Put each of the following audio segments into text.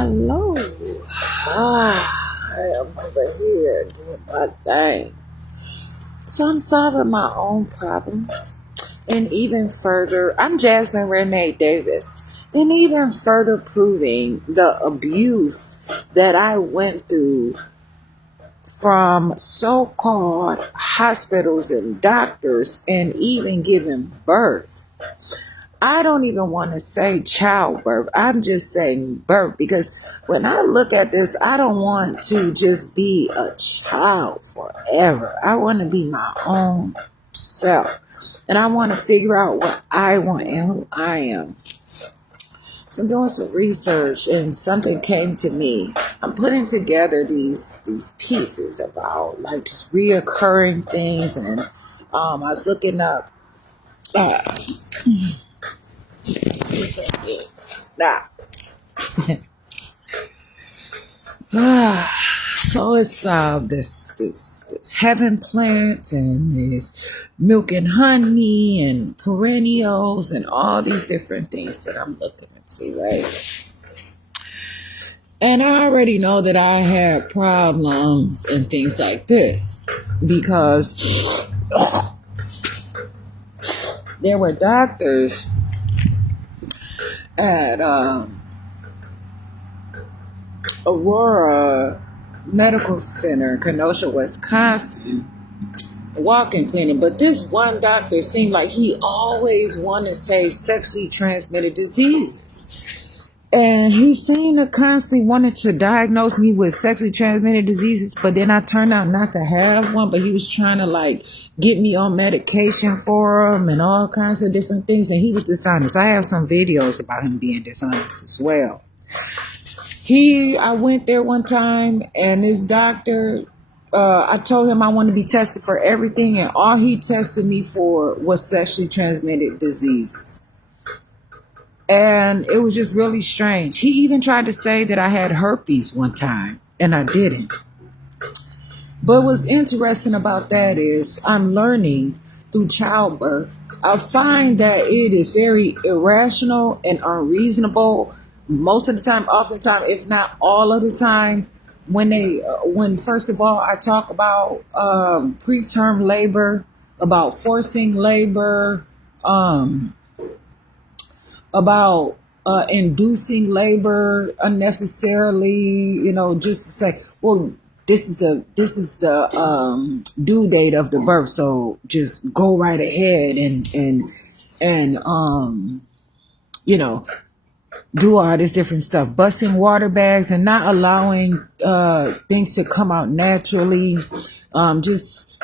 Hello. I am over here doing my thing. So I'm solving my own problems. And even further, I'm Jasmine Renee Davis. And even further proving the abuse that I went through from so-called hospitals and doctors and even giving birth. I don't even want to say childbirth. I'm just saying birth because when I look at this, I don't want to just be a child forever. I want to be my own self. And I want to figure out what I want and who I am. So I'm doing some research and something came to me. I'm putting together these pieces about like just reoccurring things, and I was looking up now. So it's this heaven plant and this milk and honey and perennials and all these different things that I'm looking into, right? And I already know that I had problems and things like this because there were doctors at Aurora Medical Center, Kenosha, Wisconsin, walk-in clinic. But this one doctor seemed like he always wanted to say sexually transmitted diseases. And he seemed to constantly wanted to diagnose me with sexually transmitted diseases, but then I turned out not to have one, but he was trying to like get me on medication for him and all kinds of different things. And he was dishonest. I have some videos about him being dishonest as well. I went there one time and this doctor, I told him I wanted to be tested for everything, and all he tested me for was sexually transmitted diseases. And it was just really strange. He even tried to say that I had herpes one time, and I didn't. But what's interesting about that is I'm learning through childbirth. I find that it is very irrational and unreasonable most of the time, oftentimes, if not all of the time, when first of all I talk about preterm labor, about forcing labor, about inducing labor unnecessarily, just to say, well, this is the due date of the birth, so just go right ahead and do all this different stuff, busting water bags and not allowing things to come out naturally, just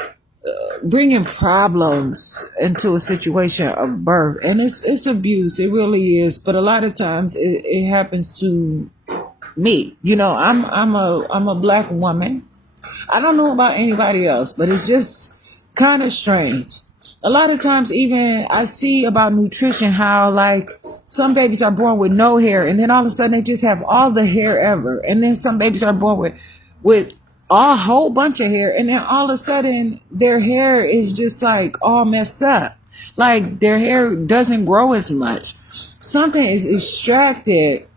bringing problems into a situation of birth. And it's abuse, it really is. But a lot of times it happens to me. I'm a black woman. I don't know about anybody else, but it's just kind of strange. A lot of times even I see about nutrition how like some babies are born with no hair, and then all of a sudden they just have all the hair ever. And then some babies are born with a whole bunch of hair, and then all of a sudden their hair is just like all messed up. Like their hair doesn't grow as much. Something is extracted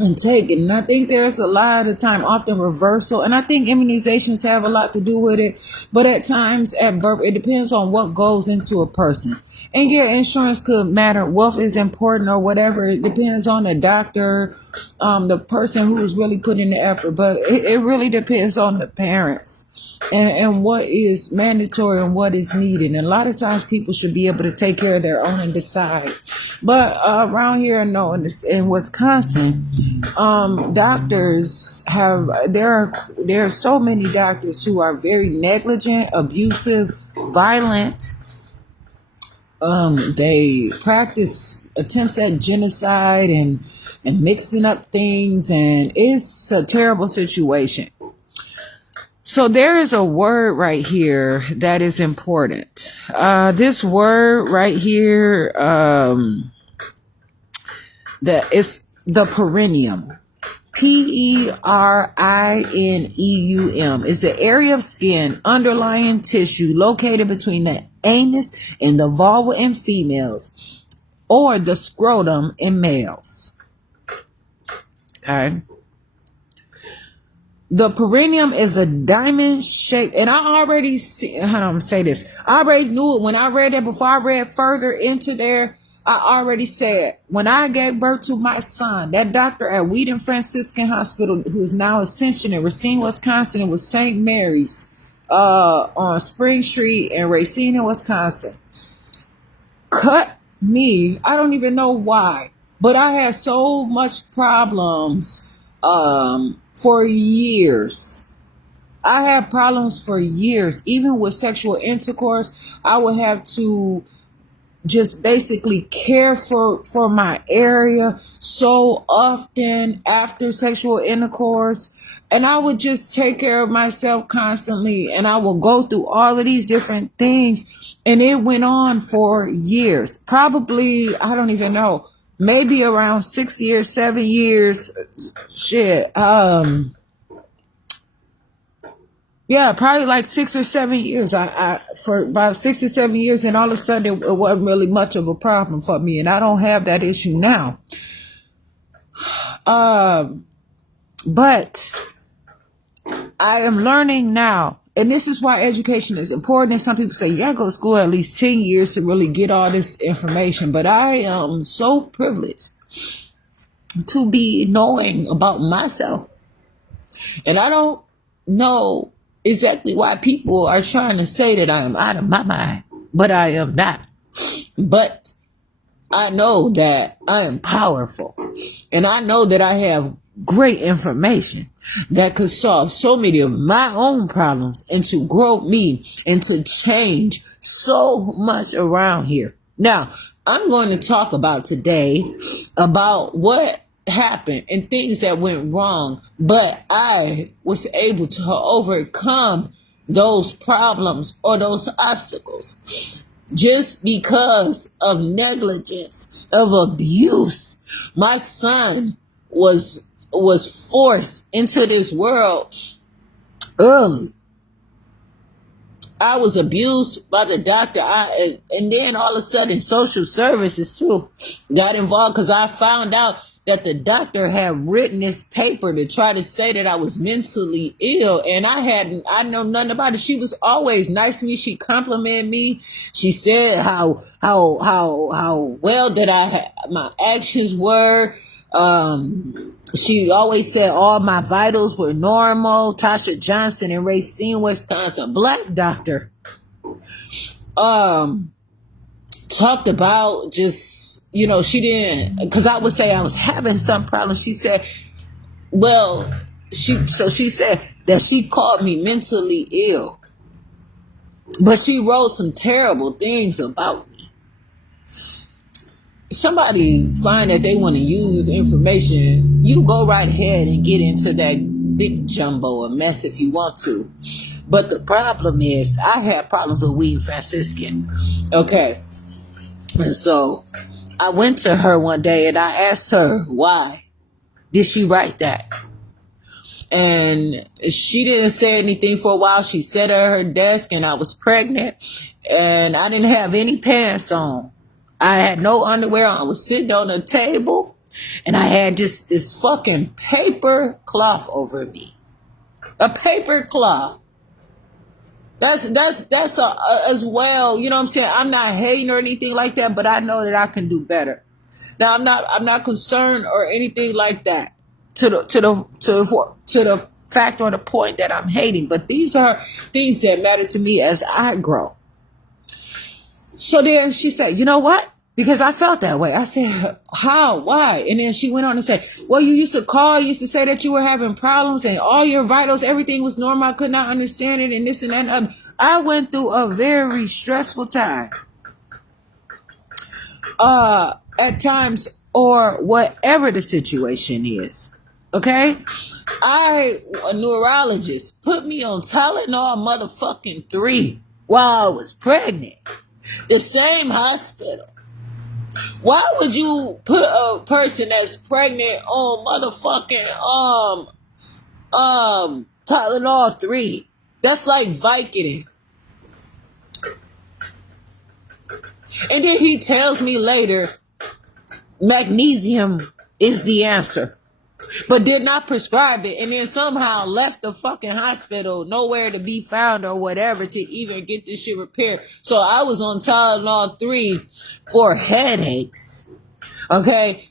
and taken. And I think there's a lot of time, often reversal. And I think immunizations have a lot to do with it. But at times at birth, it depends on what goes into a person. And yeah, insurance could matter. Wealth is important or whatever. It depends on the doctor, the person who is really putting the effort. But it really depends on the parents and what is mandatory and what is needed. And a lot of times people should be able to take care of their own and decide. But around here, no, in Wisconsin, doctors there are so many doctors who are very negligent, abusive, violent. They practice attempts at genocide and mixing up things, and it's a terrible situation. So there is a word right here that is important. This word right here, that is the perineum. Perineum is the area of skin, underlying tissue located between the anus and the vulva in females, or the scrotum in males. Okay. The perineum is a diamond shape, and I already see how I'm say this. I already knew it when I read that. Before I read further into there, I already said when I gave birth to my son, that doctor at Wheaton Franciscan Hospital, who is now Ascension in Racine, Wisconsin, it was St. Mary's on Spring Street in Racine, Wisconsin, cut me. I don't even know why, but I had so much problems for years. I had problems for years. Even with sexual intercourse, I would have to just basically care for my area so often after sexual intercourse, and I would just take care of myself constantly, and I would go through all of these different things, and it went on for years. Probably, I don't even know, maybe around 6 years, 7 years. Shit. Yeah, probably like 6 or 7 years. I for about 6 or 7 years, and all of a sudden it wasn't really much of a problem for me, and I don't have that issue now. But I am learning now, and this is why education is important. And some people say, yeah, go to school at least 10 years to really get all this information. But I am so privileged to be knowing about myself. And I don't know exactly why people are trying to say that I am out of my mind, but I am not. But I know that I am powerful, and I know that I have great information that could solve so many of my own problems and to grow me and to change so much around here. Now, I'm going to talk about today about what happened and things that went wrong, but I was able to overcome those problems or those obstacles just because of negligence, of abuse. My son was forced into this world early. I was abused by the doctor, and then all of a sudden social services too got involved because I found out that the doctor had written this paper to try to say that I was mentally ill, and I know nothing about it. She was always nice to me. She complimented me. She said how well that my actions were. She always said all my vitals were normal. Tasha Johnson in Racine, Wisconsin, black doctor. Talked about just, she didn't, because I would say I was having some problems. She said, she said that she called me mentally ill, but she wrote some terrible things about me. Somebody find that they want to use this information, you go right ahead and get into that big jumbo of mess if you want to. But the problem is, I had problems with Wheaton Franciscan. Okay. And so I went to her one day and I asked her, why did she write that? And she didn't say anything for a while. She sat at her desk, and I was pregnant, and I didn't have any pants on. I had no underwear on. I was sitting on a table, and I had just this fucking paper cloth over me. A paper cloth. That's as well, you know what I'm saying? I'm not hating or anything like that, but I know that I can do better. Now I'm not concerned or anything like that to the fact or the point that I'm hating, but these are things that matter to me as I grow. So then she said, you know what? Because I felt that way. I said, how? Why? And then she went on and said, well, you used to say that you were having problems and all your vitals, everything was normal. I could not understand it and this and that and other. I went through a very stressful time. At times, or whatever the situation is. Okay? A neurologist put me on Tylenol motherfucking 3 while I was pregnant. The same hospital. Why would you put a person that's pregnant on motherfucking Tylenol 3? That's like Vicodin. And then he tells me later, magnesium is the answer. but did not prescribe it, and then somehow left the fucking hospital, nowhere to be found or whatever, to even get this shit repaired. So I was on Tylenol 3 for headaches. Okay.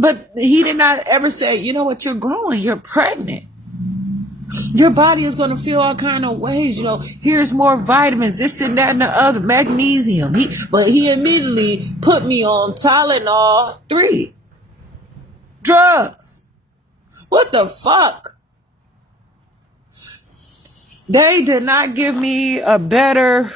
But he did not ever say, you know what, you're growing, you're pregnant. Your body is going to feel all kind of ways. Here's more vitamins, this and that and the other, magnesium. But he immediately put me on Tylenol 3. Drugs. What the fuck? They did not give me a better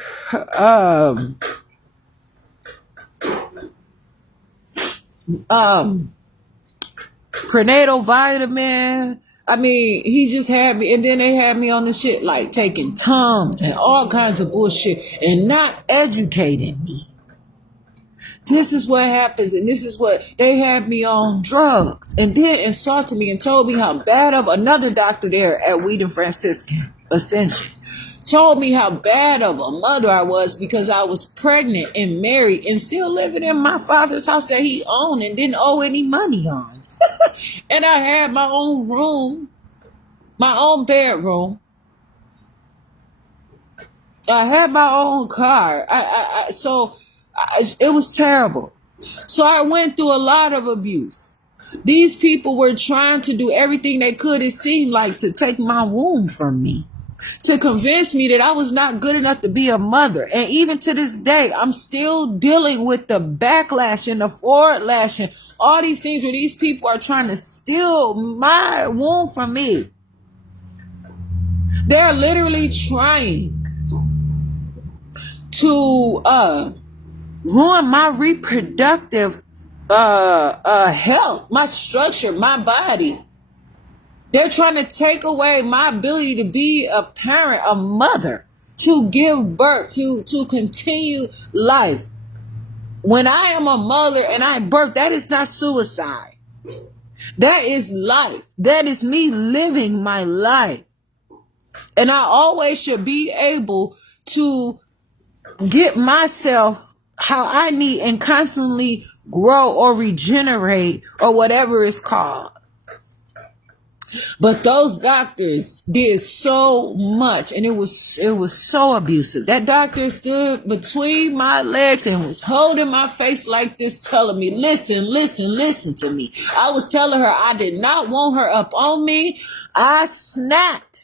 prenatal vitamin. I mean, he just had me, and then they had me on the shit like taking Tums and all kinds of bullshit and not educating me. This is what happens, and this is what they had me on drugs, and then insulted me and told me how bad of another doctor there at Wheaton Franciscan Ascension told me how bad of a mother I was because I was pregnant and married and still living in my father's house that he owned and didn't owe any money on. And I had my own room, my own bedroom. I had my own car. It was terrible. So I went through a lot of abuse. These people were trying to do everything they could, it seemed like, to take my womb from me, to convince me that I was not good enough to be a mother. And even to this day, I'm still dealing with the backlash and the forward lash and all these things where these people are trying to steal my womb from me. They're literally trying to ruin my reproductive health, my structure, my body. They're trying to take away my ability to be a parent, a mother, to give birth, to continue life. When I am a mother and I birth, that is not suicide. That is life. That is me living my life. And I always should be able to get myself how I need and constantly grow or regenerate or whatever it's called. But those doctors did so much, and it was so abusive. That doctor stood between my legs and was holding my face like this, telling me, listen to me. I was telling her I did not want her up on me. I snapped.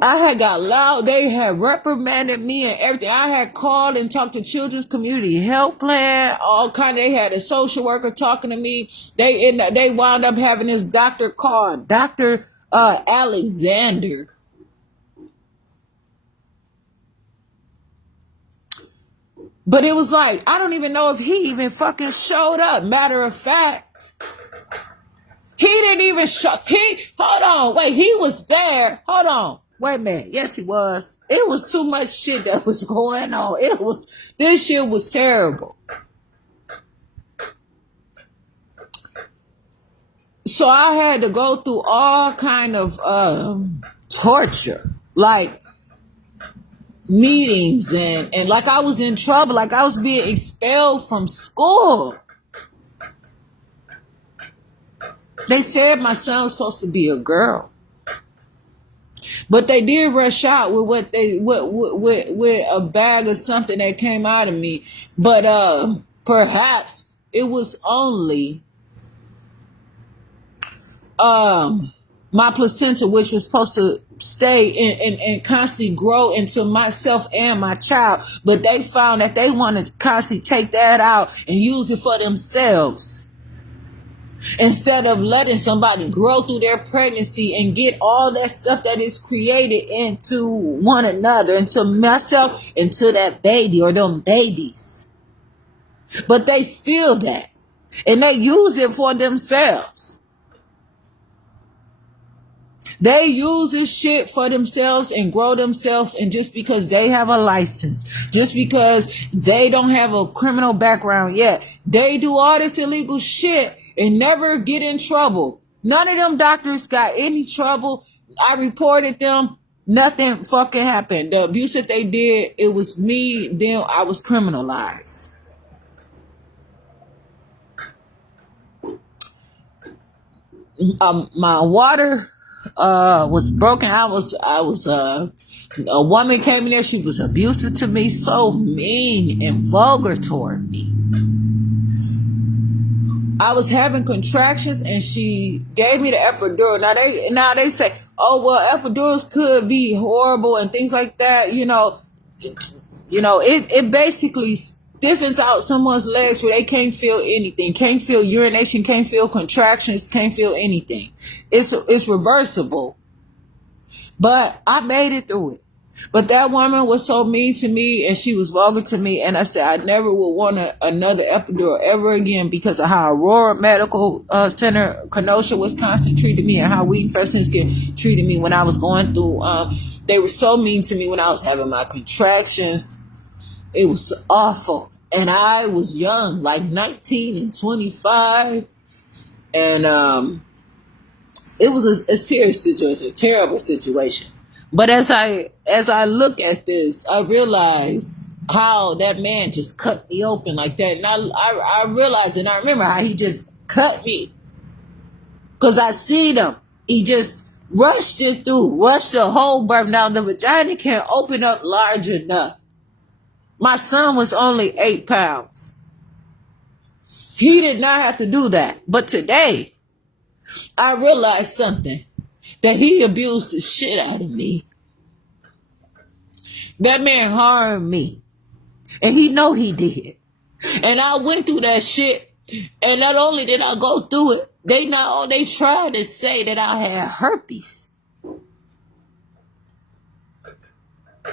I had got loud. They had reprimanded me and everything. I had called and talked to Children's Community Health Plan. All kind. They had a social worker talking to me. They wound up having this doctor called Dr. Alexander. But it was like, I don't even know if he even fucking showed up. Matter of fact, he didn't even show. He was there. Hold on. Wait a minute. Yes, he was. It was too much shit that was going on. This shit was terrible. So I had to go through all kind of torture, like meetings and like I was in trouble, like I was being expelled from school. They said my son was supposed to be a girl. But they did rush out with with a bag of something that came out of me. But perhaps it was only my placenta, which was supposed to stay and constantly grow into myself and my child. But they found that they wanted to constantly take that out and use it for themselves, instead of letting somebody grow through their pregnancy and get all that stuff that is created into one another, into myself, into that baby or them babies. But they steal that and they use it for themselves. They use this shit for themselves and grow themselves, and just because they have a license, just because they don't have a criminal background yet, they do all this illegal shit and never get in trouble. None of them doctors got any trouble. I reported them. Nothing fucking happened. The abuse that they did, it was me. Then I was criminalized. My water was broken. A woman came in there. She was abusive to me, so mean and vulgar toward me. I was having contractions and she gave me the epidural. Now they say, oh well, epidurals could be horrible and things like that. It basically stiffens out someone's legs where they can't feel anything, can't feel urination, can't feel contractions, can't feel anything. It's reversible. But I made it through it. But that woman was so mean to me and she was vulgar to me. And I said I never would want another epidural ever again because of how Aurora Medical Center, Kenosha, Wisconsin treated me and how Wheaton Frasinski treated me when I was going through. They were so mean to me when I was having my contractions. It was awful. And I was young, like 19 and 25. And it was a serious situation, a terrible situation. But as I look at this, I realize how that man just cut me open like that. And I realized and I remember how he just cut me. Because I seen him. He just rushed it through, rushed the whole birth. Now the vagina can't open up large enough. My son was only 8 pounds. He did not have to do that. But today, I realized something. That he abused the shit out of me. That man harmed me. And he know he did. And I went through that shit. And not only did I go through it, they tried to say that I had herpes.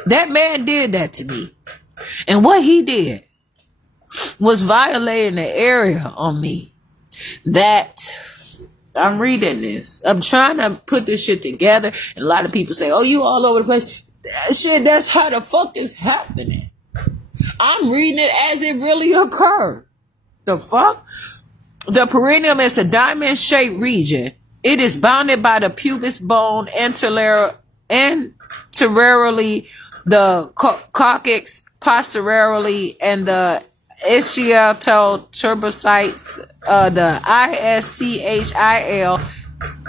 That man did that to me. And what he did was violating the area on me that I'm reading this. I'm trying to put this shit together. And a lot of people say, oh, you all over the place. That shit, that's how the fuck is happening. I'm reading it as it really occurred. The fuck? The perineum is a diamond-shaped region. It is bounded by the pubis bone anteriorly, the coccyx posteriorly, and the ischial turbocytes, the ISCHIL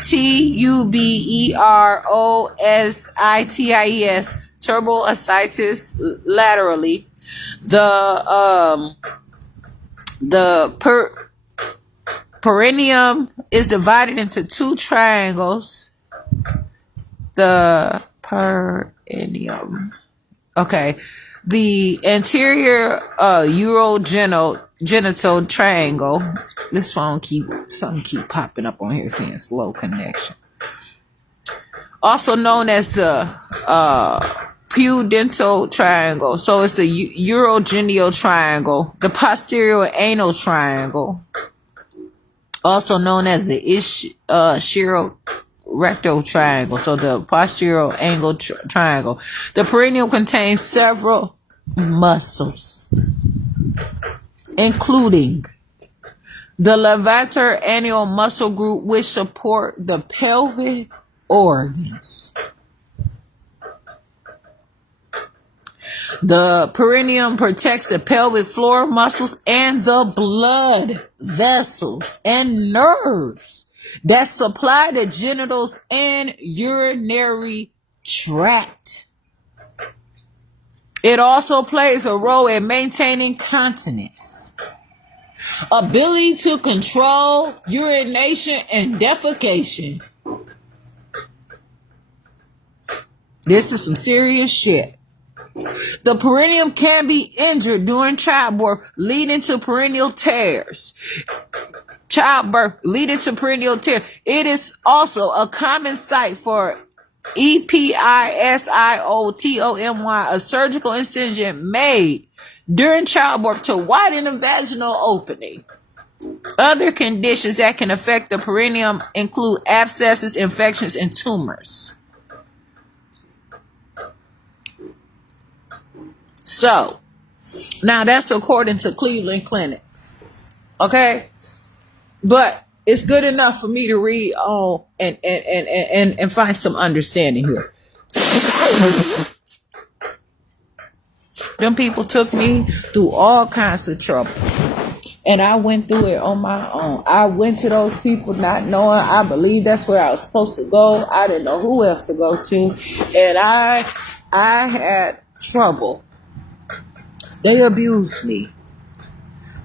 TUBEROSITIES turbocytes laterally. The perineum is divided into 2 triangles. The perineum. Okay. The anterior urogenital triangle. This phone keep popping up on here saying slow connection. Also known as the pudendal triangle. So it's the urogenital triangle. The posterior anal triangle. Also known as the rectal triangle. So the posterior angle triangle. The perineum contains several muscles, including the levator anal muscle group, which support the pelvic organs. The perineum protects the pelvic floor muscles and the blood vessels and nerves that supply the genitals and urinary tract. It also plays a role in maintaining continence, ability to control urination and defecation. This is some serious shit. The perineum can be injured during childbirth, leading to perineal tears. It is also a common site for episiotomy, a surgical incision made during childbirth to widen the vaginal opening. Other conditions that can affect the perineum include abscesses, infections, and tumors. So, now that's according to Cleveland Clinic. Okay? But it's good enough for me to read on and find some understanding here. Them people took me through all kinds of trouble. And I went through it on my own. I went to those people not knowing. I believe that's where I was supposed to go. I didn't know who else to go to. And I had trouble. They abused me.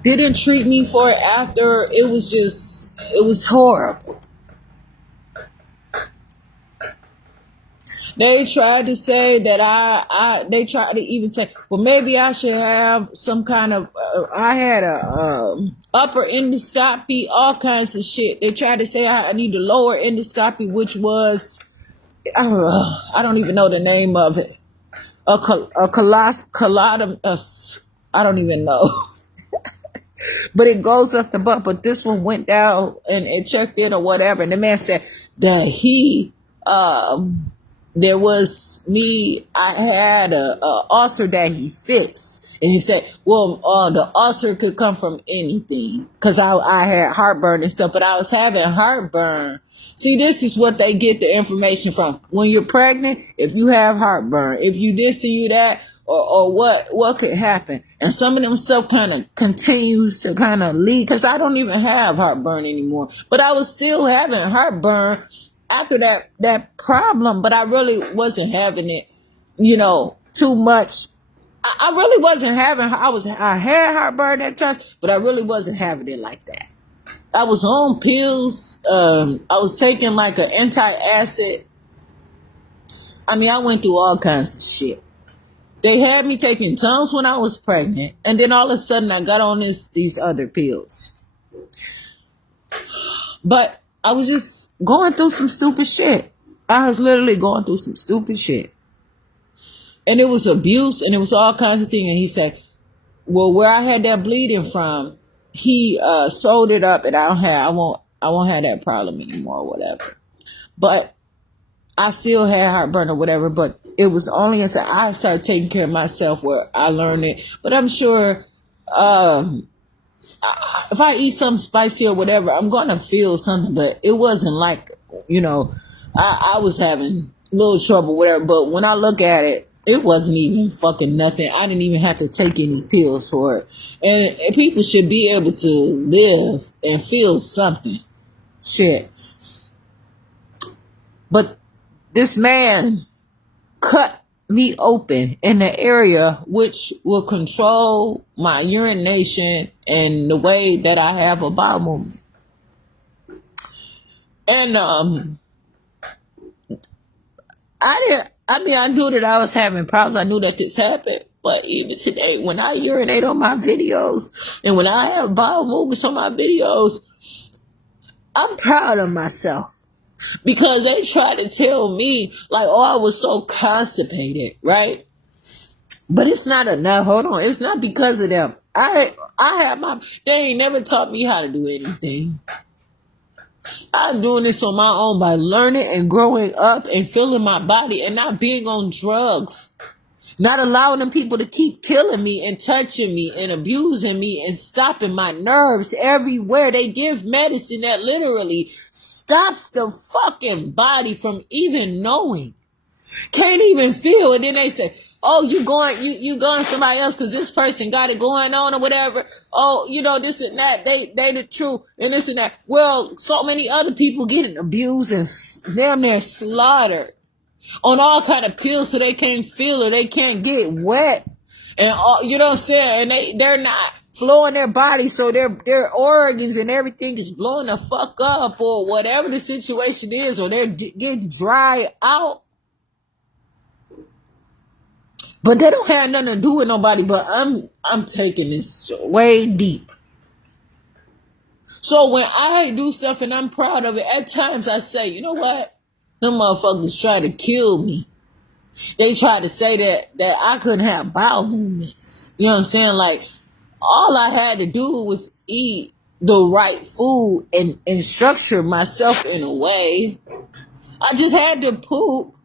Didn't treat me for it after. It was horrible. They tried to say that they tried to even say, well, maybe I should have some kind of, I had a upper endoscopy, all kinds of shit. They tried to say I need a lower endoscopy, which was, I don't even know the name of it. A colosum, I don't even know. But it goes up the butt. But this one went down and it checked in or whatever. And the man said that there was I had a ulcer that he fixed. And he said, well, the ulcer could come from anything. Because I had heartburn and stuff, but I was having heartburn. See, this is what they get the information from. When you're pregnant, if you have heartburn, if you this and you that, or what could happen. And some of them stuff kind of continues to kind of lead, because I don't even have heartburn anymore. But I was still having heartburn after that problem, but I really wasn't having it, too much. I really wasn't having, I had heartburn at times, but I really wasn't having it like that. I was on pills. I was taking like an anti-acid. I mean, I went through all kinds of shit. They had me taking Tums when I was pregnant, and then all of a sudden I got on these other pills. But I was just going through some stupid shit. I was literally going through some stupid shit. And it was abuse, and it was all kinds of things. And he said, well, where I had that bleeding from, he sold it up, and I won't have that problem anymore or whatever. But I still had heartburn or whatever, but it was only until I started taking care of myself where I learned it. But I'm sure if I eat something spicy or whatever, I'm going to feel something. But it wasn't like, I was having a little trouble, whatever. But when I look at it, it wasn't even fucking nothing. I didn't even have to take any pills for it. And people should be able to live and feel something. Shit. But this man cut me open in the area which will control my urination and the way that I have a bowel movement. And I knew that I was having problems. I knew that this happened. But even today, when I urinate on my videos and when I have bowel movements on my videos, I'm proud of myself. Because they tried to tell me, like, I was so constipated, right? But it's not enough. Hold on. It's not because of them. They ain't never taught me how to do anything. I'm doing this on my own by learning and growing up and feeling my body and not being on drugs. Not allowing them people to keep killing me and touching me and abusing me and stopping my nerves everywhere. They give medicine that literally stops the fucking body from even knowing. Can't even feel. And then they say, oh, you going somebody else because this person got it going on or whatever. Oh, this and that. They the truth and this and that. Well, so many other people getting abused and damn near slaughtered on all kind of pills so they can't feel or they can't get wet. And all, you know what I'm saying? And they're not flowing their body, so their organs and everything is blowing the fuck up or whatever the situation is, or they're getting dry out. But they don't have nothing to do with nobody, but I'm taking this way deep. So when I do stuff and I'm proud of it, at times I say, you know what? Them motherfuckers try to kill me. They try to say that I couldn't have bowel movements. You know what I'm saying? Like, all I had to do was eat the right food and structure myself in a way. I just had to poop.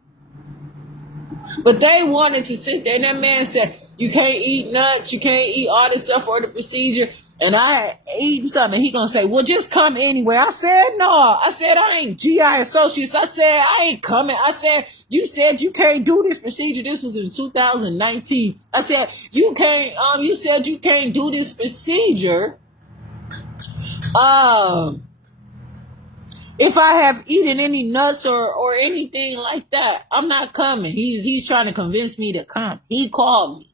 But they wanted to sit there, and that man said, you can't eat nuts, you can't eat all this stuff for the procedure. And I eating something, he gonna say, well, just come anyway. I said, no. I said, I ain't GI Associates. I said, I ain't coming. I said, you said you can't do this procedure. This was in 2019. I said, you said you can't do this procedure Um, if I have eaten any nuts or anything like that, I'm not coming. He's trying to convince me to come. He called me.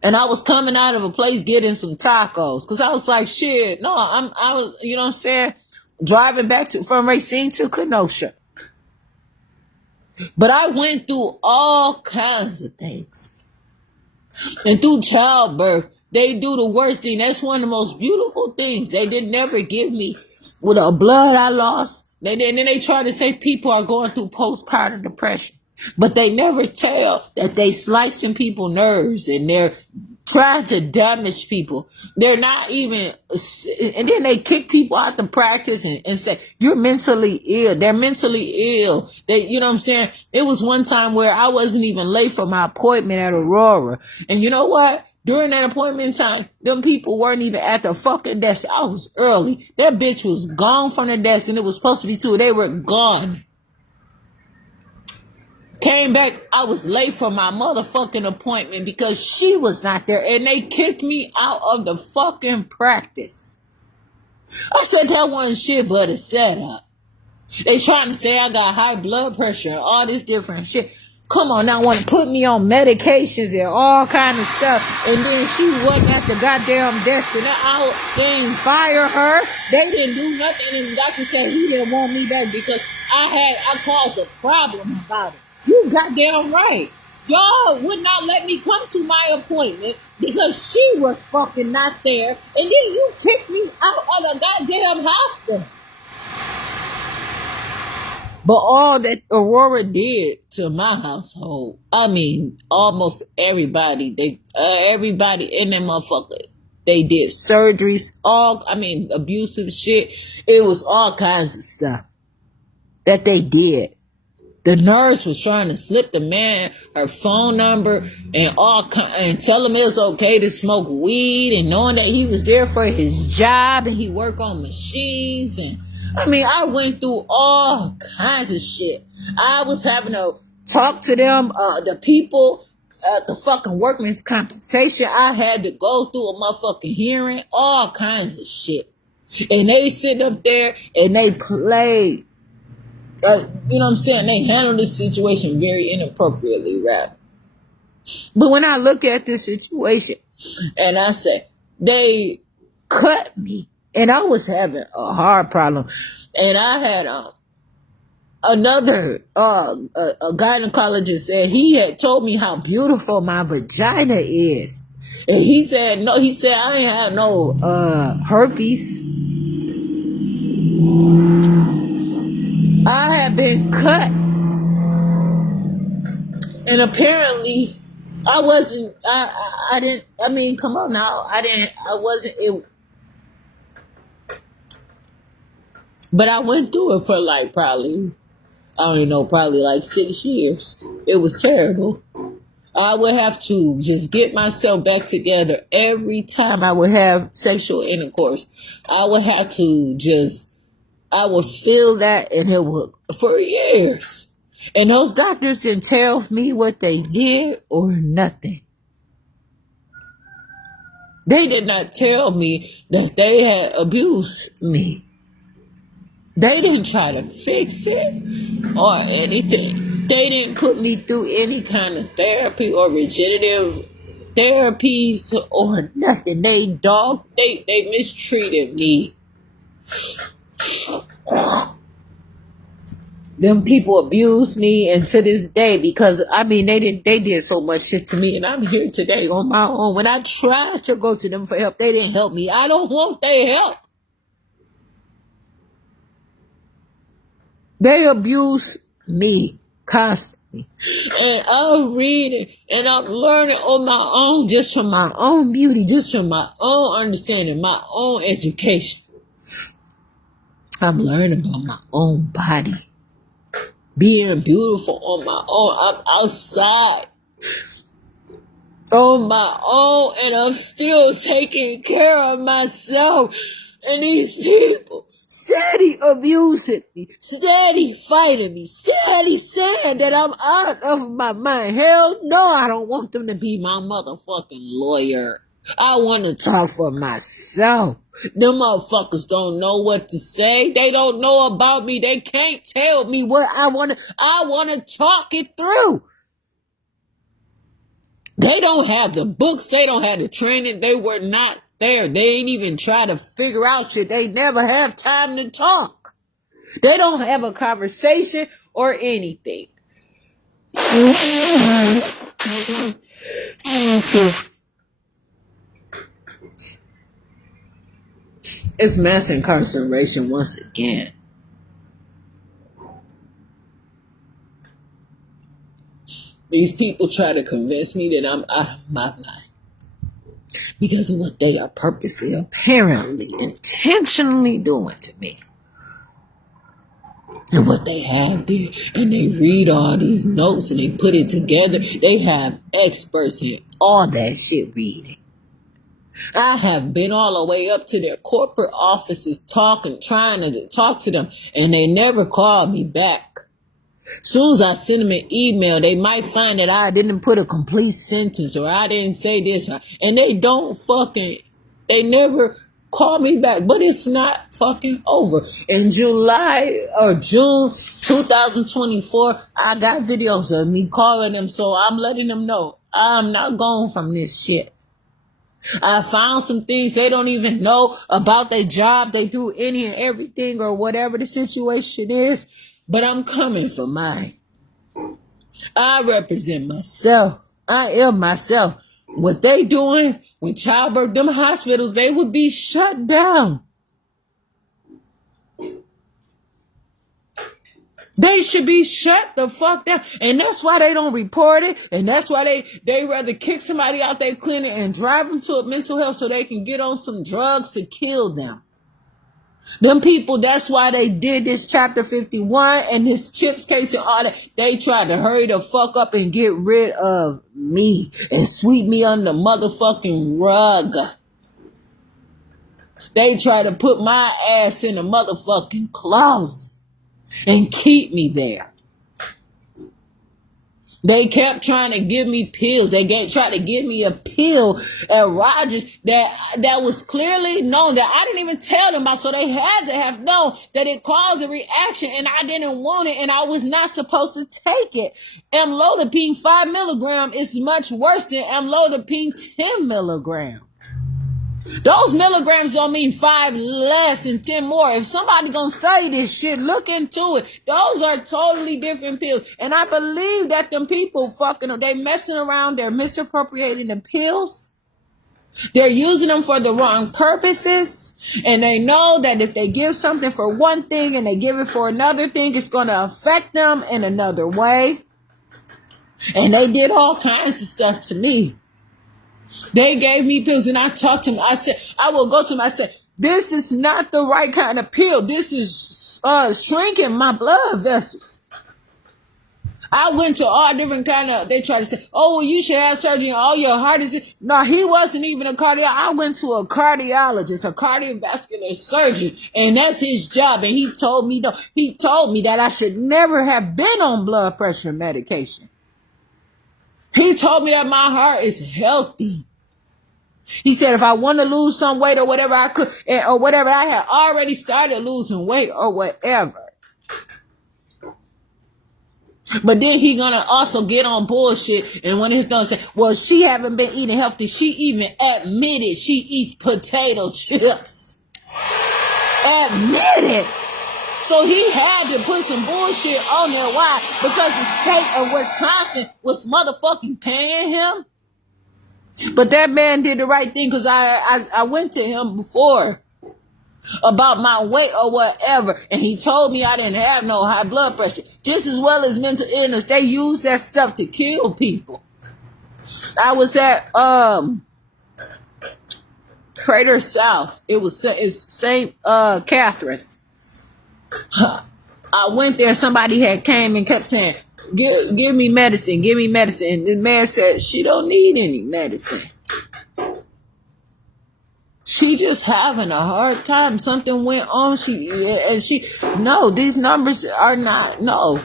And I was coming out of a place getting some tacos. Cause I was like, shit, no, I was, you know what I'm saying? Driving back from Racine to Kenosha. But I went through all kinds of things. And through childbirth, they do the worst thing. That's one of the most beautiful things. They did never give me with the blood I lost. And then they try to say people are going through postpartum depression. But they never tell that they slicing people's nerves and they're trying to damage people. They're not even, and then they kick people out the practice and say, you're mentally ill. They're mentally ill. You know what I'm saying? It was one time where I wasn't even late for my appointment at Aurora. And you know what? During that appointment time, them people weren't even at the fucking desk. I was early. That bitch was gone from the desk and it was supposed to be 2. They were gone. Came back, I was late for my motherfucking appointment because she was not there and they kicked me out of the fucking practice. I said that wasn't shit but a setup. They trying to say I got high blood pressure and all this different shit. Come on now, want to put me on medications and all kind of stuff. And then she wasn't at the goddamn desk and they didn't fire her. They didn't do nothing. And the doctor said he didn't want me back because I caused a problem about it. You goddamn right. Y'all would not let me come to my appointment because she was fucking not there. And then you kicked me out of the goddamn hospital. But all that Aurora did to my household, I mean, almost everybody, everybody in that motherfucker, they did surgeries, abusive shit. It was all kinds of stuff that they did. The nurse was trying to slip the man her phone number and tell him it was okay to smoke weed, and knowing that he was there for his job and he worked on machines. And I went through all kinds of shit. I was having to talk to them, the people at the fucking workman's compensation. I had to go through a motherfucking hearing, all kinds of shit. And they sit up there and they play. You know what I'm saying? They handle this situation very inappropriately, right? But when I look at this situation and I say, they cut me and I was having a hard problem. And I had another a gynecologist said he had told me how beautiful my vagina is. And he said, I ain't had no herpes. I had been cut, and apparently I wasn't, I didn't, come on now, but I went through it for probably like 6 years. It was terrible. I would have to just get myself back together every time I would have sexual intercourse. I would feel that, and it would, for years. And those doctors didn't tell me what they did or nothing. They did not tell me that they had abused me. They didn't try to fix it or anything. They didn't put me through any kind of therapy or regenerative therapies or nothing. They mistreated me. Them people abused me, and to this day, because they did so much shit to me, and I'm here today on my own. When I tried to go to them for help, they didn't help me. I don't want their help. They abuse me constantly, and I'm reading and I'm learning on my own, just from my own beauty, just from my own understanding, my own education. I'm learning about my own body. Being beautiful on my own. I'm outside on my own, and I'm still taking care of myself. And these people steady abusing me, steady fighting me, steady saying that I'm out of my mind. Hell no, I don't want them to be my motherfucking lawyer. I want to talk for myself. Them motherfuckers don't know what to say. They don't know about me. They can't tell me what I want to. I want to talk it through. They don't have the books. They don't have the training. They were not there. They ain't even try to figure out shit. They never have time to talk. They don't have a conversation or anything. It's mass incarceration once again. These people try to convince me that I'm out of my mind because of what they are purposely, apparently, intentionally doing to me. And what they have there, and they read all these notes and they put it together. They have experts in all that shit reading. I have been all the way up to their corporate offices trying to talk to them, and they never called me back. Soon as I send them an email, they might find that I didn't put a complete sentence or I didn't say this, and they never call me back. But it's not fucking over. In July or June 2024, I got videos of me calling them, so I'm letting them know I'm not going from this shit. I found some things they don't even know about their job. They do any and everything or whatever the situation is. But I'm coming for mine. I represent myself. I am myself. What they doing with childbirth, them hospitals, they would be shut down. They should be shut the fuck down. And that's why they don't report it. And that's why they rather kick somebody out their clinic and drive them to a mental health so they can get on some drugs to kill them. Them people, that's why they did this Chapter 51 and this CHIPS case and all that. They tried to hurry the fuck up and get rid of me and sweep me under the motherfucking rug. They tried to put my ass in a motherfucking closet and keep me there. They kept trying to give me pills. They tried to give me a pill at Rogers that was clearly known that I didn't even tell them about. So they had to have known that it caused a reaction and I didn't want it and I was not supposed to take it. Amlodipine 5 milligram is much worse than amlodipine 10 milligram. Those milligrams don't mean 5 less and 10 more. If somebody's gonna study this shit, look into it. Those are totally different pills. And I believe that them people they messing around, they're misappropriating the pills. They're using them for the wrong purposes. And they know that if they give something for one thing and they give it for another thing, it's gonna affect them in another way. And they did all kinds of stuff to me. They gave me pills and I talked to them. I said, I will go to them. I said, this is not the right kind of pill. This is shrinking my blood vessels. I went to all different they tried to say, oh, well, you should have surgery and all your heart is. No, he wasn't even a cardiologist. I went to a cardiologist, a cardiovascular surgeon, and that's his job. And he told me that I should never have been on blood pressure medication. He told me that my heart is healthy. He said if I want to lose some weight or whatever I could, or whatever, I had already started losing weight or whatever. But then he gonna also get on bullshit, and when he's done say, well, she haven't been eating healthy. She even admitted she eats potato chips. Admitted. So he had to put some bullshit on there. Why? Because the state of Wisconsin was motherfucking paying him. But that man did the right thing because I went to him before about my weight or whatever. And he told me I didn't have no high blood pressure. Just as well as mental illness. They use that stuff to kill people. I was at Crater South. It's St. Catherine's. I went there. Somebody had came and kept saying, give me medicine. Give me medicine. And the man said, she don't need any medicine. She just having a hard time. Something went on. No, these numbers are not, no.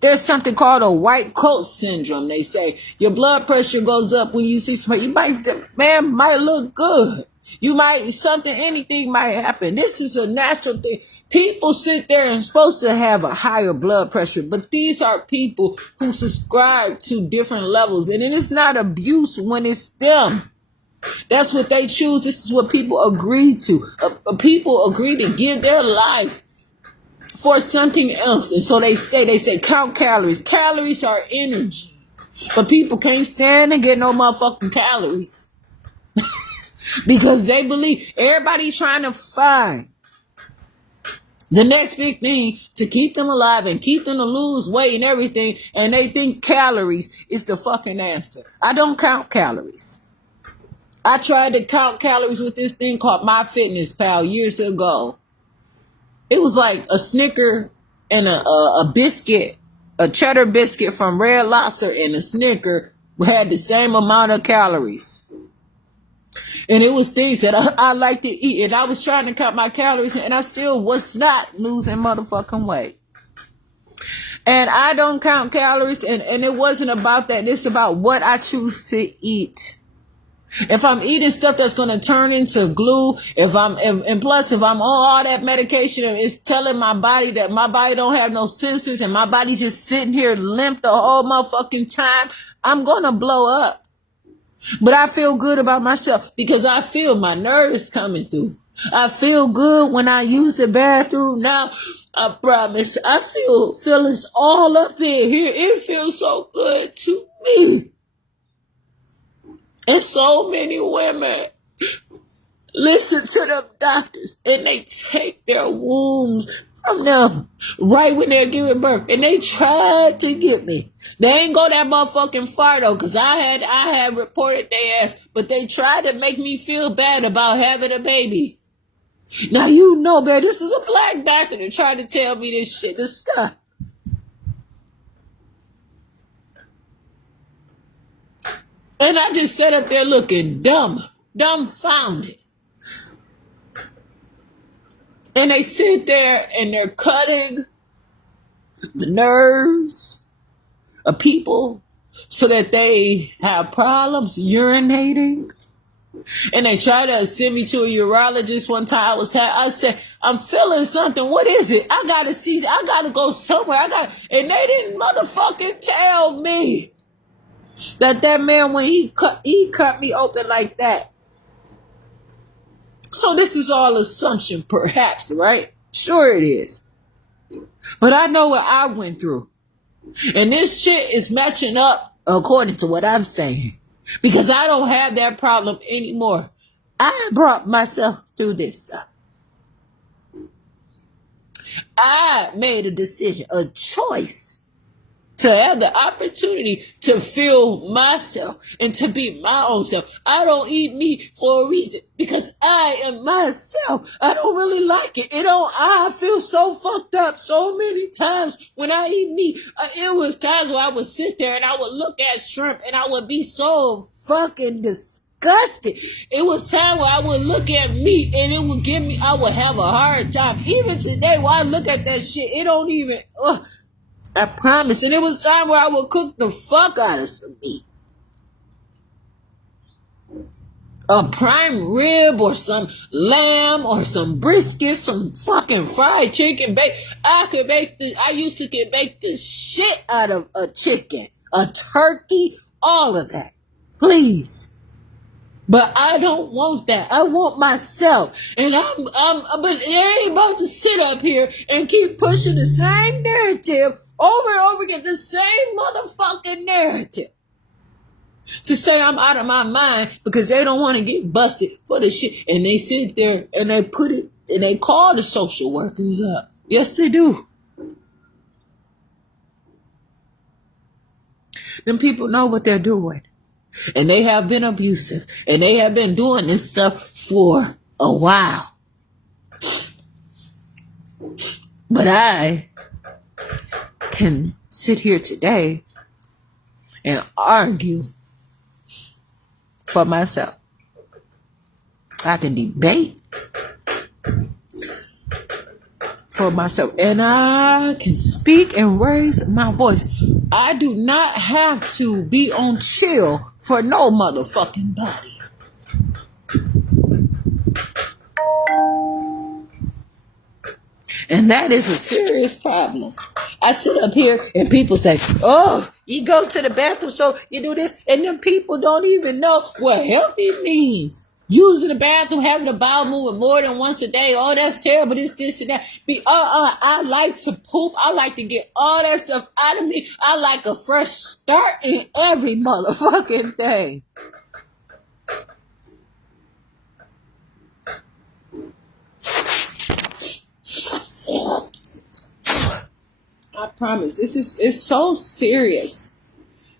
There's something called a white coat syndrome. They say your blood pressure goes up when you see somebody. You might look good. Anything might happen. This is a natural thing. People sit there and supposed to have a higher blood pressure, but these are people who subscribe to different levels, and it is not abuse when it's them. That's what they choose. This is what people agree to. People agree to give their life for something else. And so they say, count calories. Calories are energy. But people can't stand and get no motherfucking calories. Because they believe everybody's trying to find the next big thing to keep them alive and keep them to lose weight and everything. And they think calories is the fucking answer. I don't count calories. I tried to count calories with this thing called MyFitnessPal years ago. It was like a Snicker and a biscuit, a cheddar biscuit from Red Lobster and a Snicker had the same amount of calories. And it was things that I like to eat. And I was trying to count my calories and I still was not losing motherfucking weight. And I don't count calories and it wasn't about that. It's about what I choose to eat. If I'm eating stuff that's going to turn into glue, if I'm on all that medication and it's telling my body that my body don't have no sensors and my body just sitting here limp the whole motherfucking time, I'm going to blow up. But I feel good about myself because I feel my nerves coming through. I feel good when I use the bathroom. Now, I promise, I feel it's all up in here. It feels so good to me. And so many women listen to them doctors and they take their wombs from them right when they're giving birth. And they tried to get me. They ain't go that motherfucking far though, because I had reported their ass, but they tried to make me feel bad about having a baby. Now you know, man, this is a black doctor that tried to tell me this stuff. And I just sat up there looking dumbfounded. And they sit there and they're cutting the nerves of people so that they have problems urinating. And they try to send me to a urologist one time. I said, I'm feeling something. What is it? I gotta go somewhere. And they didn't motherfucking tell me that man, when he cut me open like that. So this is all assumption, perhaps, right? Sure it is. But I know what I went through. And this shit is matching up according to what I'm saying. Because I don't have that problem anymore. I brought myself through this stuff. I made a decision, a choice, to have the opportunity to feel myself and to be my own self. I don't eat meat for a reason because I am myself. I don't really like it. I feel so fucked up so many times when I eat meat. It was times where I would sit there and I would look at shrimp and I would be so fucking disgusted. It was time where I would look at meat and I would have a hard time. Even today, while I look at that shit, it don't even, I promise. And it was time where I would cook the fuck out of some meat. A prime rib or some lamb or some brisket, some fucking fried chicken. I used to bake the shit out of a chicken, a turkey, all of that. Please. But I don't want that. I want myself. And but I ain't about to sit up here and keep pushing the same narrative over and over again, the same motherfucking narrative. To say I'm out of my mind because they don't want to get busted for the shit. And they sit there and they put it, and they call the social workers up. Yes, they do. Them people know what they're doing. And they have been abusive. And they have been doing this stuff for a while. But I can sit here today and argue for myself. I can debate for myself, and I can speak and raise my voice. I do not have to be on chill for no motherfucking body. And that is a serious problem. I sit up here and people say, oh, you go to the bathroom, so you do this. And then people don't even know what healthy means. Using the bathroom, having a bowel movement more than once a day. Oh, that's terrible. This, and that. I like to poop. I like to get all that stuff out of me. I like a fresh start in every motherfucking day. I promise. It's so serious.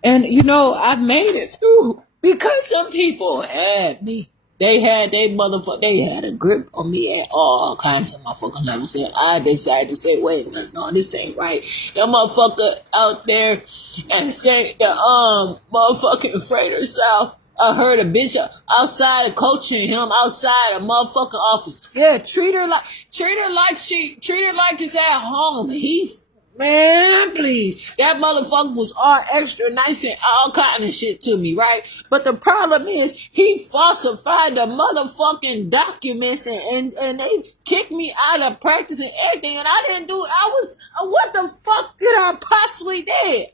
And you know, I've made it through because some people had me. They had a grip on me at all kinds of motherfucking levels. And I decided to say, wait a minute, no, this ain't right. That motherfucker out there and say the motherfucking Frater South. I heard a bitch outside coaching him outside a motherfucking office. Yeah, treat her like it's at home. Man, please. That motherfucker was all extra nice and all kind of shit to me, right? But the problem is, he falsified the motherfucking documents and they kicked me out of practice and everything. And what the fuck did I possibly did?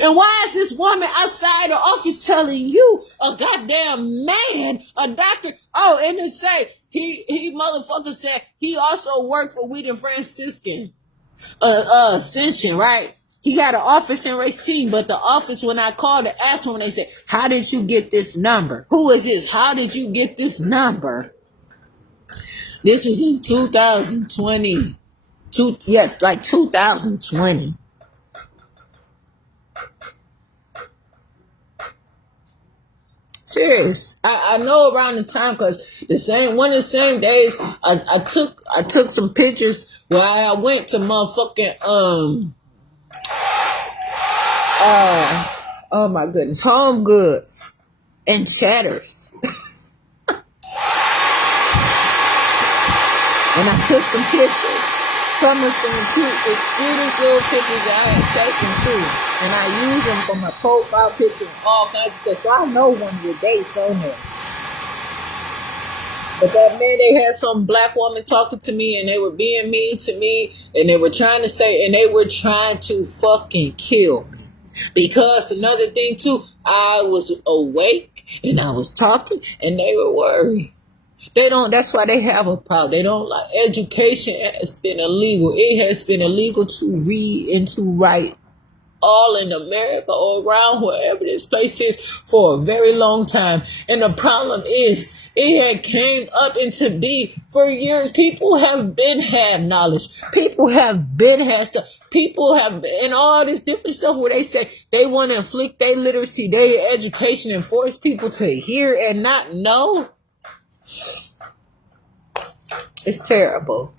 And why is this woman outside the office telling you, a goddamn man, a doctor? Oh, and it say, he motherfucker said he also worked for Wheaton Franciscan. Ascension, right? He got an office in Racine, but the office, when I called to ask him, they said, how did you get this number? Who is this? How did you get this number? This was in 2020. 2020. Serious. I know around the time because one of the same days I took some pictures where I went to motherfucking oh my goodness, Home Goods and Chatters. And I took some pictures. Some of the cutest little pictures that I had taken too. And I use them for my profile picture and all kinds of stuff. So I know one of the dates on there. But that man, they had some black woman talking to me and they were being mean to me. And they were trying to fucking kill me. Because another thing too, I was awake and I was talking and they were worried. That's why they have a problem. They don't like education has been illegal. It has been illegal to read and to write all in America or around wherever this place is for a very long time. And the problem is it had came up into be for years. People have been had knowledge. People have been had stuff. People have and all this different stuff where they say they want to inflict their literacy, their education, and force people to hear and not know. It's terrible.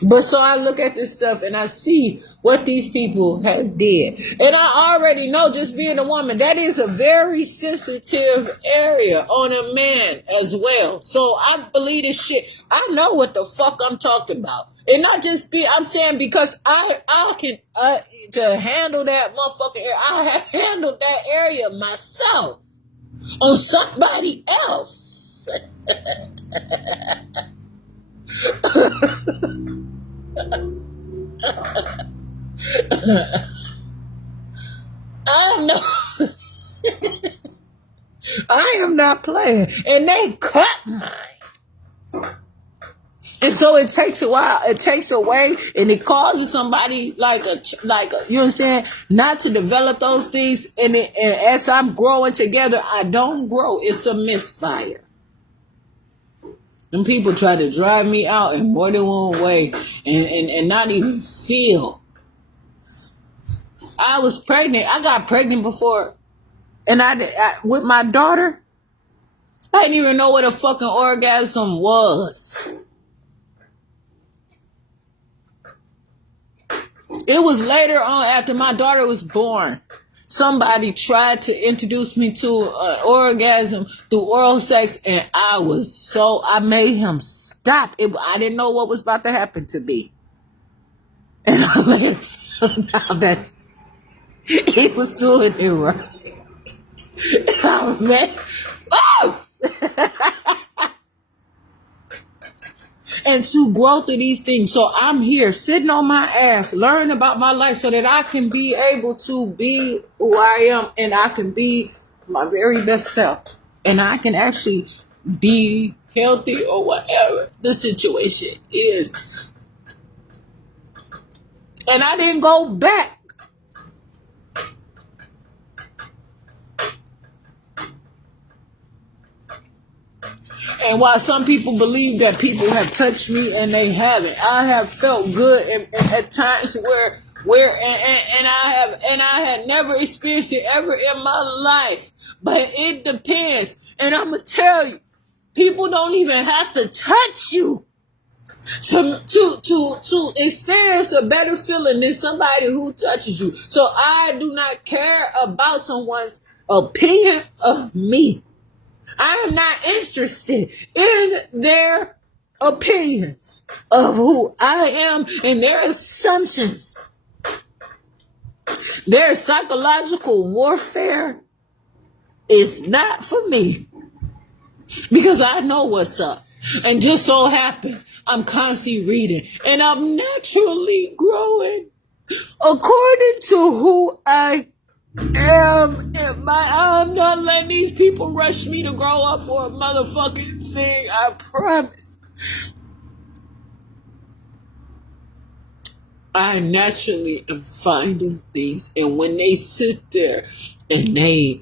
But so I look at this stuff and I see what these people have did. And I already know, just being a woman, that is a very sensitive area on a man as well. So I believe this shit. I know what the fuck I'm talking about. And not just I'm saying because I can, to handle that motherfucking area, I have handled that area myself on somebody else. I am not playing, and they cut mine. And so it takes a while. It takes away, and it causes somebody like a you know what I'm saying, not to develop those things. And as I'm growing together, I don't grow. It's a misfire. And people try to drive me out in more than one way and not even feel. I was pregnant. I got pregnant before. And I with my daughter, I didn't even know what a fucking orgasm was. It was later on after my daughter was born. Somebody tried to introduce me to an orgasm through oral sex, and I made him stop. I didn't know what was about to happen to me. And I later found out that he was doing it right. Oh, man. Oh! And to grow through these things. So I'm here sitting on my ass, learning about my life so that I can be able to be who I am and I can be my very best self. And I can actually be healthy or whatever the situation is. And I didn't go back. And while some people believe that people have touched me and they haven't, I have felt good and at times where I had never experienced it ever in my life. But it depends. And I'm gonna tell you, people don't even have to touch you to experience a better feeling than somebody who touches you. So I do not care about someone's opinion of me. I am not interested in their opinions of who I am and their assumptions. Their psychological warfare is not for me because I know what's up. And just so happens, I'm constantly reading and I'm naturally growing according to who I am. I'm not letting these people rush me to grow up for a motherfucking thing. I promise. I naturally am finding things, and when they sit there and they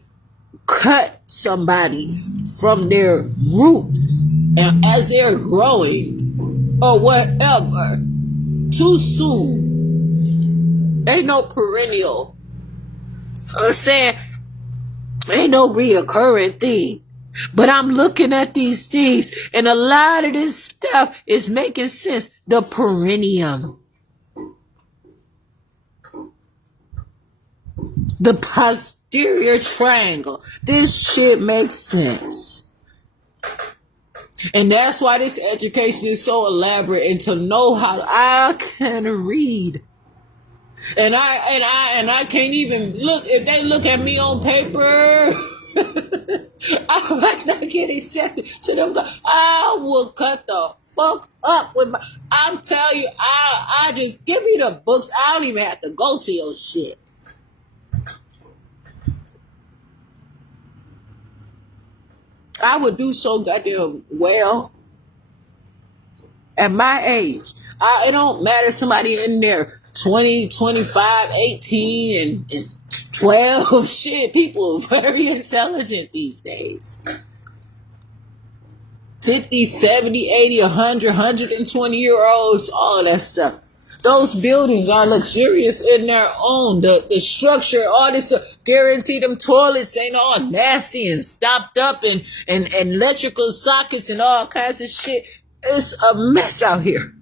cut somebody from their roots, and as they're growing or whatever, too soon, ain't no perennial. I'm saying, ain't no reoccurring thing. But I'm looking at these things, and a lot of this stuff is making sense. The perineum. The posterior triangle. This shit makes sense. And that's why this education is so elaborate, and to know how I can read. And I can't even look. If they look at me on paper, I might not get accepted to them. I will cut the fuck up with my. I'm telling you, I just give me the books. I don't even have to go to your shit. I would do so goddamn well at my age. It don't matter somebody in there 20, 25, 18, and 12. Shit, people are very intelligent these days. 50, 70, 80, 100, 120-year-olds, all of that stuff. Those buildings are luxurious in their own. The structure, all this stuff, guarantee them toilets ain't all nasty and stopped up and electrical sockets and all kinds of shit. It's a mess out here.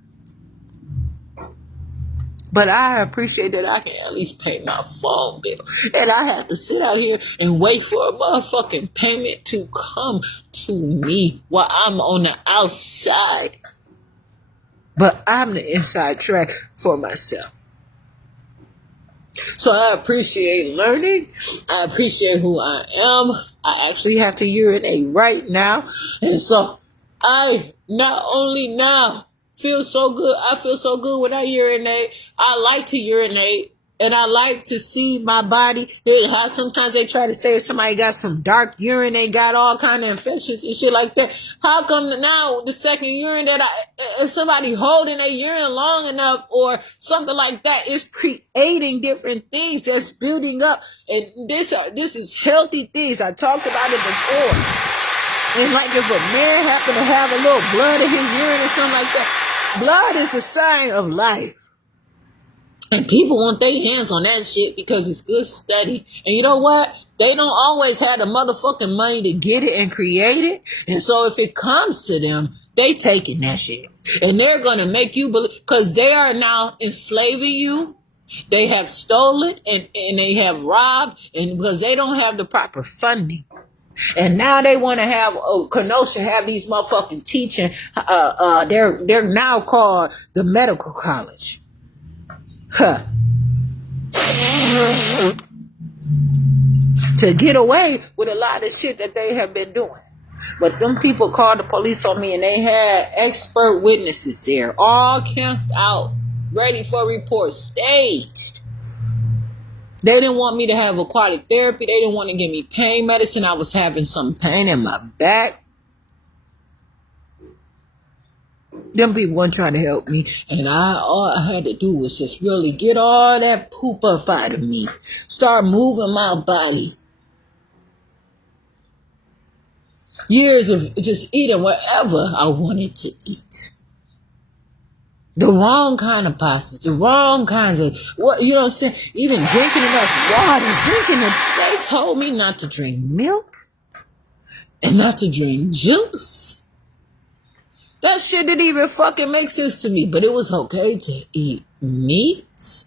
But I appreciate that I can at least pay my phone bill. And I have to sit out here and wait for a motherfucking payment to come to me while I'm on the outside. But I'm the inside track for myself. So I appreciate learning. I appreciate who I am. I actually have to urinate right now. And so I not only now feel so good. I feel so good when I urinate. I like to urinate. And I like to see my body. How sometimes they try to say if somebody got some dark urine, they got all kind of infections and shit like that. How come now the second urine that if somebody holding their urine long enough or something like that, is creating different things that's building up. And this is healthy things. I talked about it before. And like if a man happen to have a little blood in his urine or something like that, blood is a sign of life. And people want their hands on that shit because it's good study. And you know what? They don't always have the motherfucking money to get it and create it. And so if it comes to them, they taking that shit. And they're going to make you believe, because they are now enslaving you. They have stolen and they have robbed, and because they don't have the proper funding. And now they want to have Kenosha have these motherfucking teaching. They're now called the medical college. Huh. To get away with a lot of shit that they have been doing. But them people called the police on me and they had expert witnesses there, all camped out, ready for report, staged. They didn't want me to have aquatic therapy. They didn't want to give me pain medicine. I was having some pain in my back. Them people weren't trying to help me. And all I had to do was just really get all that poop up out of me. Start moving my body. Years of just eating whatever I wanted to eat. The wrong kind of pastas, the wrong kinds of, what, you know what I'm saying? Even drinking enough water, they told me not to drink milk and not to drink juice. That shit didn't even fucking make sense to me, but it was okay to eat meat,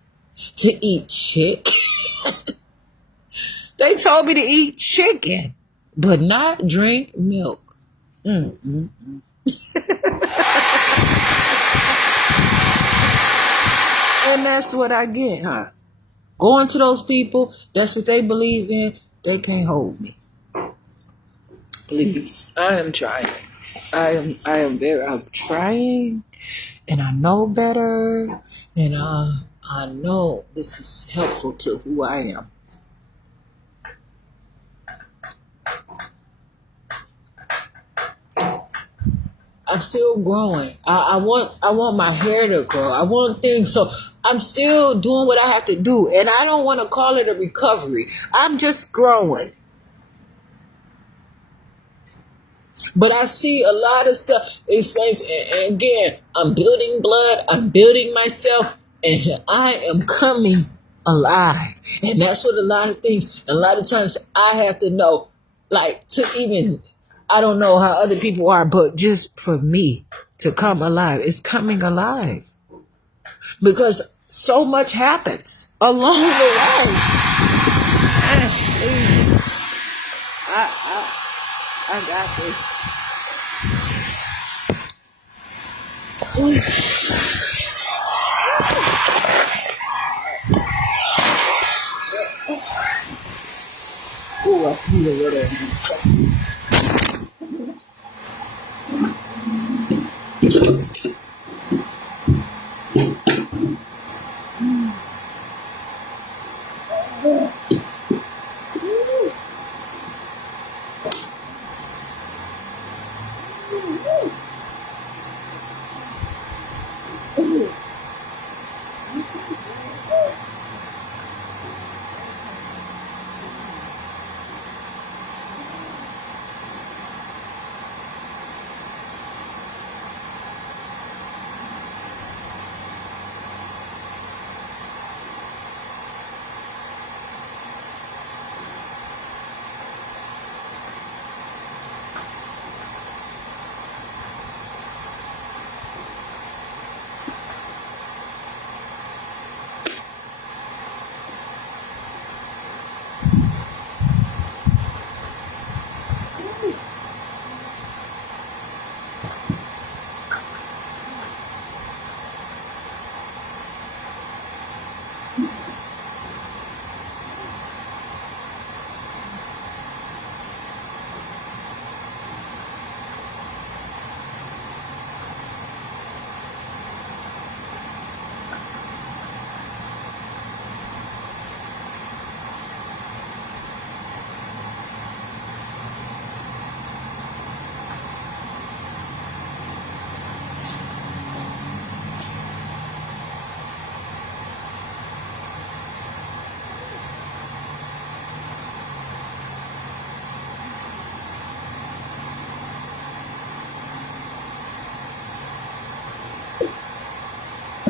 to eat chicken. They told me to eat chicken, but not drink milk. And that's what I get, huh? Going to those people, that's what they believe in, they can't hold me. Please, I am trying. I'm trying, and I know better, and I know this is helpful to who I am. I'm still growing. I want my hair to grow. I want things. So I'm still doing what I have to do. And I don't want to call it a recovery. I'm just growing. But I see a lot of stuff. And again, I'm building blood. I'm building myself. And I am coming alive. And that's what a lot of things, a lot of times I have to know, like, to even, I don't know how other people are, but just for me to come alive, it's coming alive. Because so much happens along the way. I got this. Ooh, I feel a little.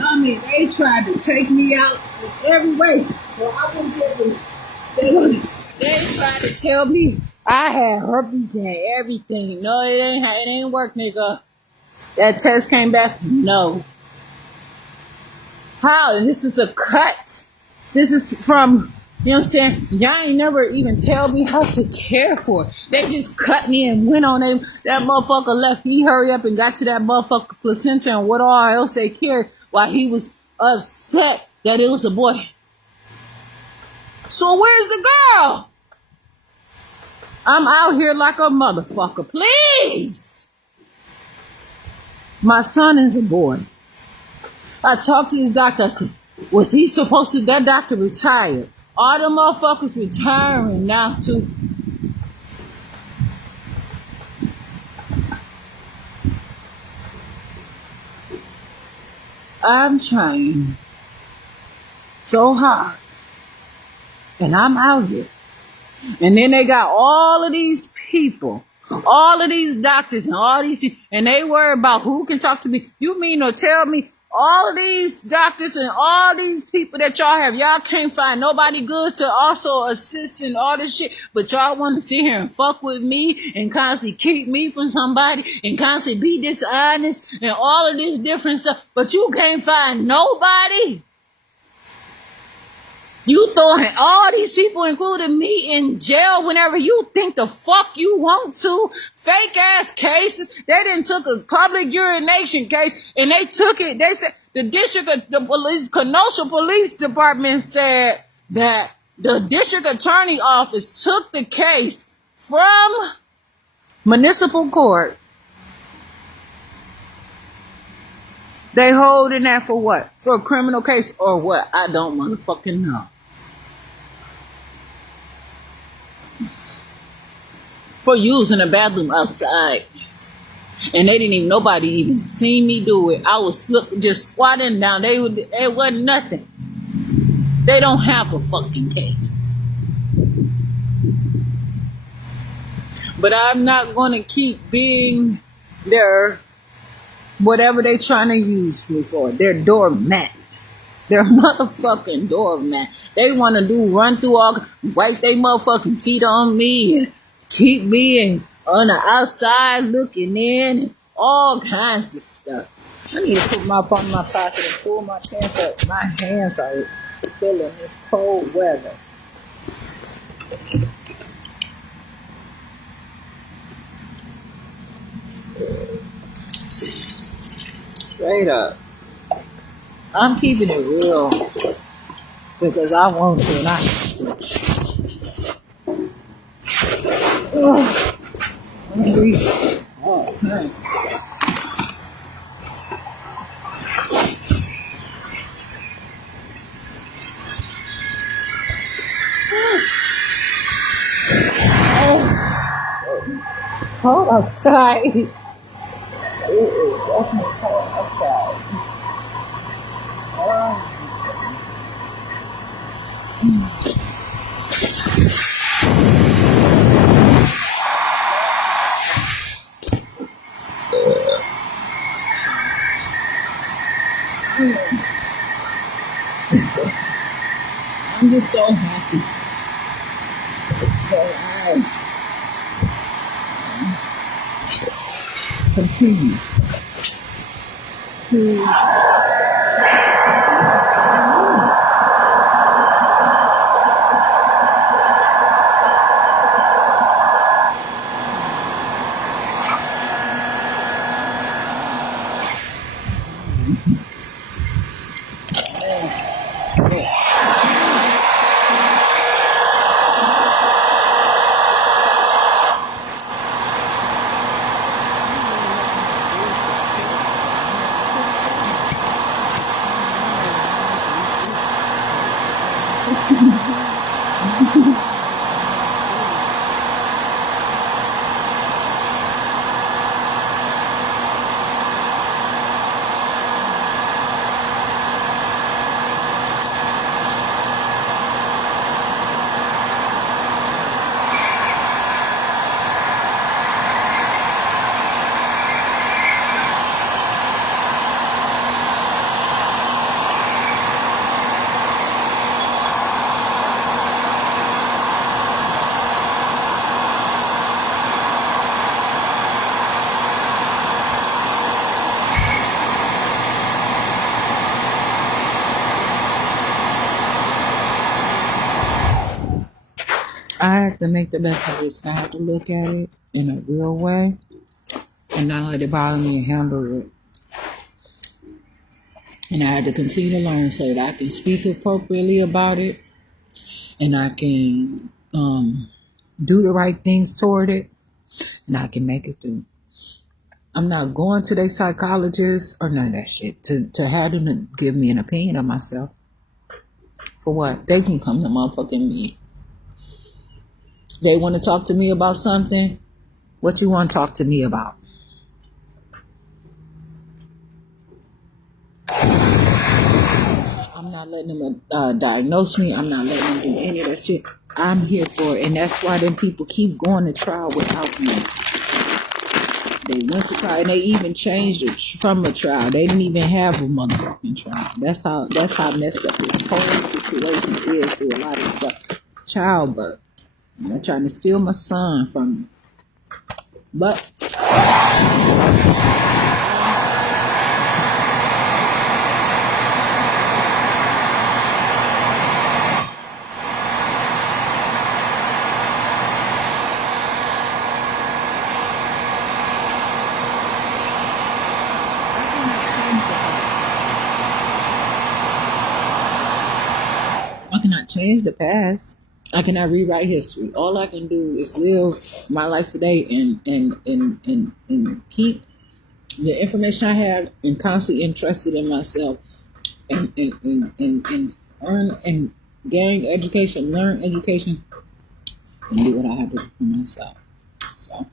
I mean, they tried to take me out in every way. So I wouldn't get them. They tried to tell me I had herpes and everything. No, it ain't work, nigga. That test came back. No. How? This is a cut. This is from, you know what I'm saying? Y'all ain't never even tell me how to care for it. They just cut me and went on them. That motherfucker left me, hurry up and got to that motherfucker placenta and what all else they cared while he was upset that it was a boy. So where's the girl? I'm out here like a motherfucker. Please. My son is a boy. I talked to his doctor. I said, was he supposed to? That doctor retired. All the motherfuckers retiring now too. I'm trying so hard. And I'm out here. And then they got all of these people, all of these doctors and all these people, and they worry about who can talk to me. You mean to tell me all of these doctors and all these people that y'all have, y'all can't find nobody good to also assist in all this shit, but y'all want to sit here and fuck with me and constantly keep me from somebody and constantly be dishonest and all of this different stuff, but you can't find nobody? You throwing all these people, including me, in jail whenever you think the fuck you want to. Fake ass cases. They didn't took a public urination case and they took it. They said the police, Kenosha Police Department said that the district attorney office took the case from municipal court. They holding that for what? For a criminal case or what? I don't motherfucking know. For using the bathroom outside. And they didn't even, nobody even seen me do it. I was just squatting down. It wasn't nothing. They don't have a fucking case. But I'm not going to keep being their, whatever they trying to use me for. Their doormat. Their motherfucking doormat. They want to run through wipe their motherfucking feet on me and keep me on the outside looking in and all kinds of stuff. I need to put my phone in my pocket and pull my pants up. My hands are feeling this cold weather. Straight up. I'm keeping it real because I want to and I hungry. Oh, man. Cold outside. It is definitely cold outside. I'm just so happy that I continue to I have to make the best of this. I have to look at it in a real way and not let it bother me and handle it And I had to continue to learn so that I can speak appropriately about it, and I can do the right things toward it, and I can make it through. I'm not going to their psychologist or none of that shit to have them to give me an opinion of myself. For what? They can come to motherfucking me. They want to talk to me about something. What you want to talk to me about? I'm not letting them diagnose me. I'm not letting them do any of that shit. I'm here for it. And that's why them people keep going to trial without me. They went to trial and they even changed it from a trial. They didn't even have a motherfucking trial. That's how messed up this whole situation is through a lot of stuff. Childbirth. They're trying to steal my son from me. But I cannot change the past. I cannot rewrite history. All I can do is live my life today and keep the information I have and constantly interested in myself and earn and gain education, learn education, and do what I have to do for myself. So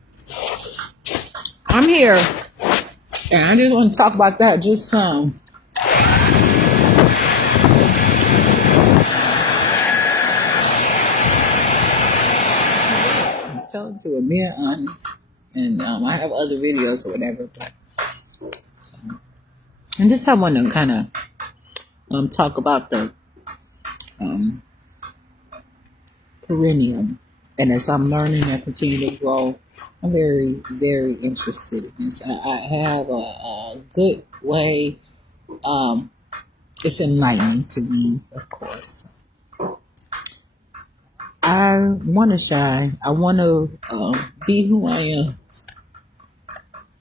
I'm here, and I just want to talk about that just some. I'm telling to a mere honest, and I have other videos or whatever, but and just I want to kind of talk about the perineum. And as I'm learning and continue to grow, I'm very, very interested in this. I have a good way. It's enlightening to me, of course. I want to shine. I want to be who I am.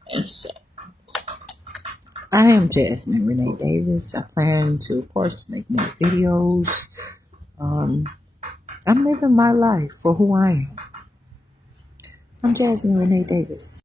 And so, I am Jasmine Renee Davis. I plan to, of course, make more videos. I'm living my life for who I am. I'm Jasmine Renee Davis.